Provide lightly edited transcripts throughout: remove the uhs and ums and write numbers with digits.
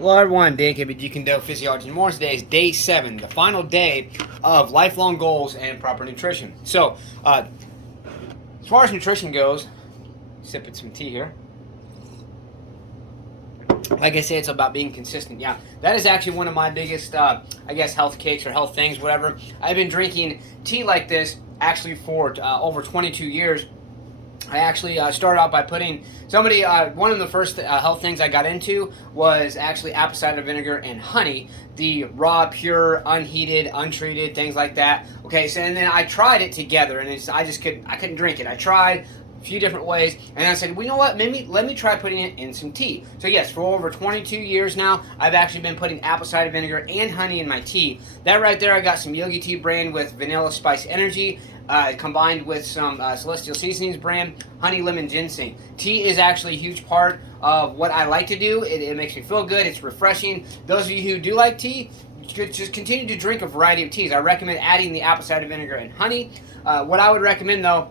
Hello everyone, Dan Kibbe, Jeet Kune Physiology and More. Today is day 7, the final day of lifelong goals and proper nutrition. So, as far as nutrition goes, sipping some tea here. Like I say, it's about being consistent. Yeah, that is actually one of my biggest, health kicks or health things, whatever. I've been drinking tea like this actually for over 22 years. I actually started out by putting one of the first health things I got into was actually apple cider vinegar and honey, the raw, pure, unheated, untreated, things like that. Okay, so and then I tried it together, and I couldn't drink it. I tried a few different ways, and I said, well, you know what, maybe let me try putting it in some tea. So yes, for over 22 years now, I've actually been putting apple cider vinegar and honey in my tea. That right there, I got some Yogi Tea brand with vanilla spice energy, combined with some Celestial Seasonings brand, honey lemon ginseng. Tea is actually a huge part of what I like to do. It makes me feel good. It's refreshing. Those of you who do like tea, just continue to drink a variety of teas. I recommend adding the apple cider vinegar and honey. What I would recommend, though,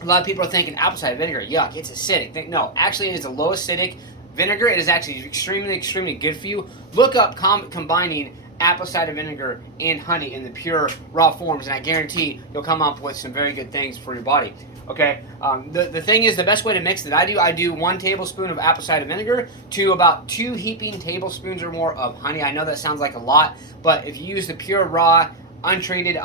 a lot of people are thinking apple cider vinegar, yuck, it's acidic. No, actually it is a low acidic vinegar. It is actually extremely, extremely good for you. Look up combining apple cider vinegar and honey in the pure raw forms, and I guarantee you'll come up with some very good things for your body. Okay, the thing is, the best way to mix it, I do 1 tablespoon of apple cider vinegar to about 2 heaping tablespoons or more of honey. I know that sounds like a lot, but if you use the pure raw, untreated,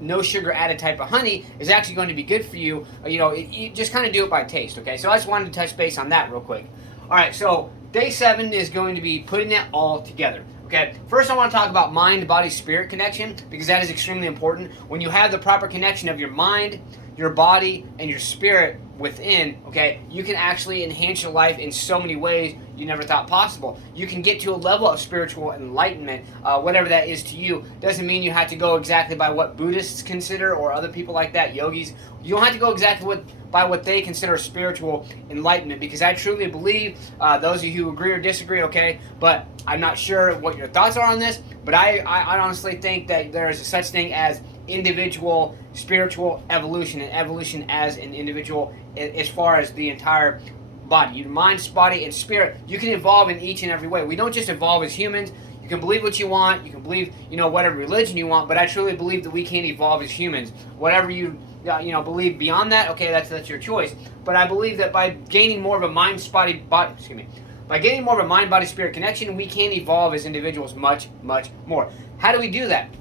no sugar added type of honey, is actually going to be good for you. You just kind of do it by taste. Okay, so I just wanted to touch base on that real quick. All right, so day 7 is going to be putting it all together. Okay, first I want to talk about mind, body, spirit connection, because that is extremely important. When you have the proper connection of your mind, your body, and your spirit within, okay, you can actually enhance your life in so many ways you never thought possible. You can get to a level of spiritual enlightenment, whatever that is to you. Doesn't mean you have to go exactly by what Buddhists consider or other people like that, yogis. You don't have to go exactly by what they consider spiritual enlightenment, because I truly believe, those of you who agree or disagree, okay, but I'm not sure what your thoughts are on this, but I honestly think that there is a such thing as individual spiritual evolution, and evolution as an individual as far as the entire body, your mind, body, and spirit. You can evolve in each and every way. We don't just evolve as humans. You can believe what you want. You can believe, whatever religion you want. But I truly believe that we can't evolve as humans. Whatever you believe beyond that, okay, that's your choice. But I believe that by gaining more of a by gaining more of a mind, body, spirit connection, we can evolve as individuals much, much more. How do we do that?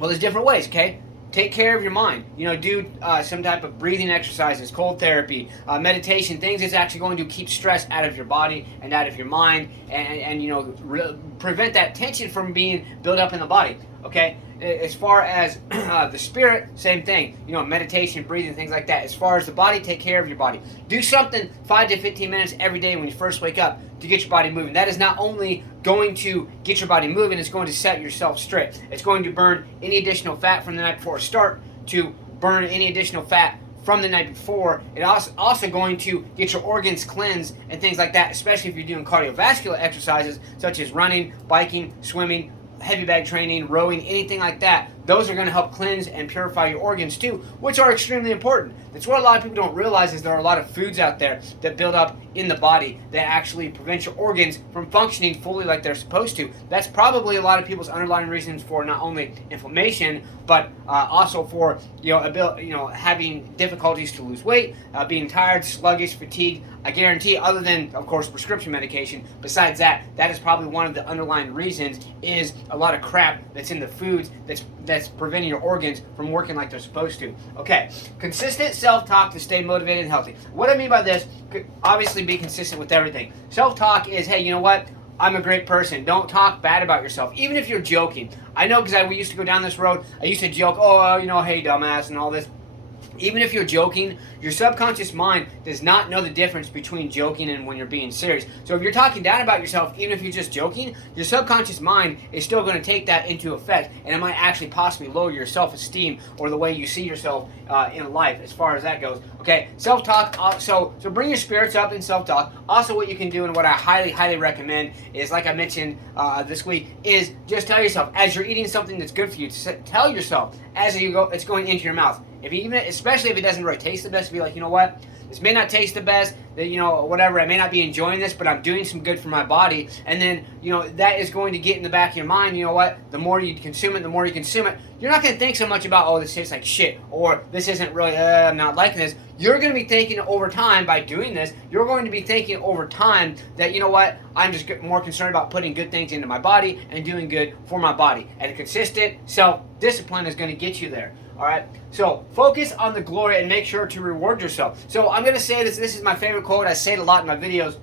Well, there's different ways. Okay. Take care of your mind. Do some type of breathing exercises, cold therapy, meditation, things that's actually going to keep stress out of your body and out of your mind, and prevent that tension from being built up in the body. Okay. As far as the spirit, same thing. Meditation, breathing, things like that. As far as the body, take care of your body. Do something 5 to 15 minutes every day when you first wake up to get your body moving. That is not only going to get your body moving, it's going to set yourself straight. It's going to burn any additional fat from the night before. Start to burn any additional fat from the night before. It also going to get your organs cleansed and things like that, especially if you're doing cardiovascular exercises such as running, biking, swimming, heavy bag training, rowing, anything like that. Those are going to help cleanse and purify your organs too, which are extremely important. That's what a lot of people don't realize, is there are a lot of foods out there that build up in the body that actually prevent your organs from functioning fully like they're supposed to. That's probably a lot of people's underlying reasons for not only inflammation, but also for having difficulties to lose weight, being tired, sluggish, fatigued. I guarantee, other than of course prescription medication, besides that is probably one of the underlying reasons, is a lot of crap that's in the foods that's preventing your organs from working like they're supposed to. Okay, consistent self-talk to stay motivated and healthy. What I mean by this, obviously be consistent with everything. Self-talk is, hey, you know what? I'm a great person. Don't talk bad about yourself, even if you're joking. I know, because we used to go down this road. I used to joke, hey, dumbass, and all this. Even if you're joking, your subconscious mind does not know the difference between joking and when you're being serious. So if you're talking down about yourself, even if you're just joking, your subconscious mind is still going to take that into effect, and it might actually possibly lower your self-esteem or the way you see yourself in life, as far as that goes. Okay, self-talk, so bring your spirits up in self-talk. Also, what you can do, and what I highly, highly recommend, is, like I mentioned this week, is just tell yourself, as you're eating something that's good for you, tell yourself as you go, it's going into your mouth. Especially if it doesn't really taste the best, be like, you know what? This may not taste the best. that, you know, whatever, I may not be enjoying this, but I'm doing some good for my body. And then, you know, that is going to get in the back of your mind. You know what? The more you consume it, you're not going to think so much about, oh, this tastes like shit, or this isn't really, I'm not liking this. You're going to be thinking over time by doing this, you're going to be thinking over time that, you know what, I'm just more concerned about putting good things into my body and doing good for my body. And consistent self-discipline is going to get you there. All right, so focus on the glory and make sure to reward yourself. So I'm going to say this. This is my favorite quote. I say it a lot in my videos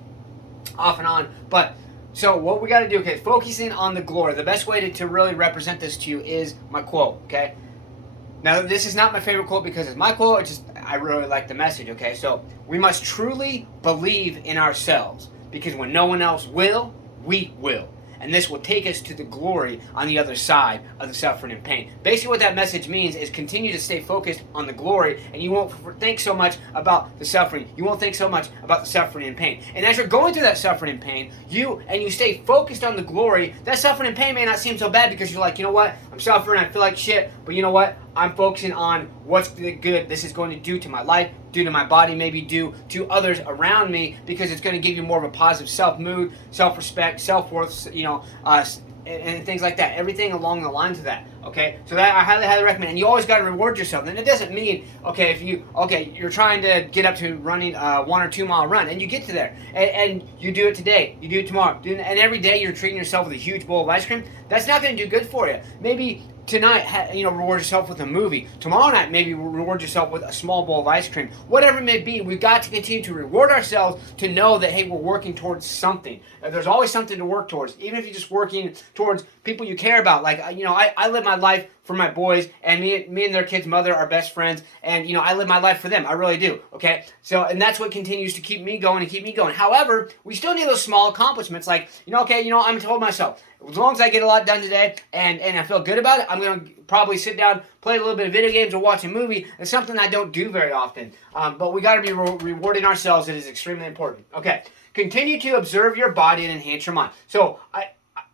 off and on. But so what we got to do, okay, focusing on the glory. The best way to really represent this to you is my quote, okay? Now, this is not my favorite quote because it's my quote. It's just I really like the message, okay? So we must truly believe in ourselves because when no one else will, we will. And this will take us to the glory on the other side of the suffering and pain. Basically what that message means is continue to stay focused on the glory, and you won't think so much about the suffering. You won't think so much about the suffering and pain. And as you're going through that suffering and pain, you stay focused on the glory, that suffering and pain may not seem so bad because you're like, you know what, I'm suffering, I feel like shit, but you know what, I'm focusing on what's the good this is going to do to my life, do to my body, maybe do to others around me, because it's going to give you more of a positive self-mood, self-respect, self-worth, you know, and things like that. Everything along the lines of that. Okay, so that I highly recommend. And you always got to reward yourself. And it doesn't mean if you're trying to get up to running a 1 or 2 mile run, and you get to there, and you do it today, you do it tomorrow, and every day you're treating yourself with a huge bowl of ice cream. That's not going to do good for you. Maybe tonight, reward yourself with a movie. Tomorrow night, maybe reward yourself with a small bowl of ice cream. Whatever it may be, we've got to continue to reward ourselves to know that, hey, we're working towards something. There's always something to work towards, even if you're just working towards people you care about. Like, I live my life for my boys, and me and their kid's mother are best friends, and, I live my life for them. I really do, okay? So, and that's what continues to keep me going and keep me going. However, we still need those small accomplishments, like, I'm told myself, as long as I get a lot done today and I feel good about it, I'm going to probably sit down, play a little bit of video games or watch a movie. It's something I don't do very often. But we got to be rewarding ourselves. It is extremely important. Okay. Continue to observe your body and enhance your mind. So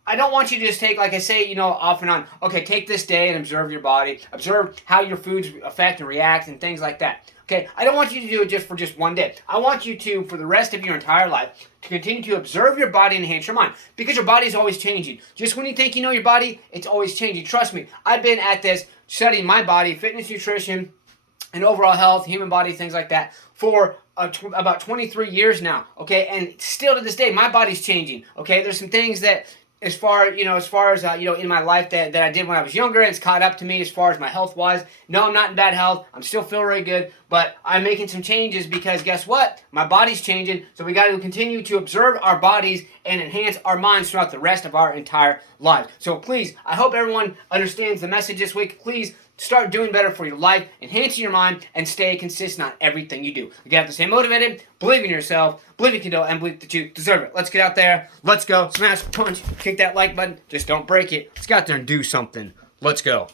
I don't want you to just take, like I say, off and on. Okay, take this day and observe your body. Observe how your foods affect and react and things like that. Okay, I don't want you to do it just for one day. I want you to, for the rest of your entire life, to continue to observe your body and enhance your mind. Because your body is always changing. Just when you think you know your body, it's always changing. Trust me, I've been at this, studying my body, fitness, nutrition, and overall health, human body, things like that, for about 23 years now. Okay, and still to this day, my body's changing. Okay, there's some things that, as far as in my life that I did when I was younger, and it's caught up to me as far as my health wise. No, I'm not in bad health. I'm still feel really good, but I'm making some changes because guess what? My body's changing. So we got to continue to observe our bodies and enhance our minds throughout the rest of our entire lives. So please, I hope everyone understands the message this week. Please start doing better for your life, enhancing your mind, and stay consistent on everything you do. You have to stay motivated, believe in yourself, believe you can do it, and believe that you deserve it. Let's get out there. Let's go. Smash, punch, kick that like button. Just don't break it. Let's get out there and do something. Let's go.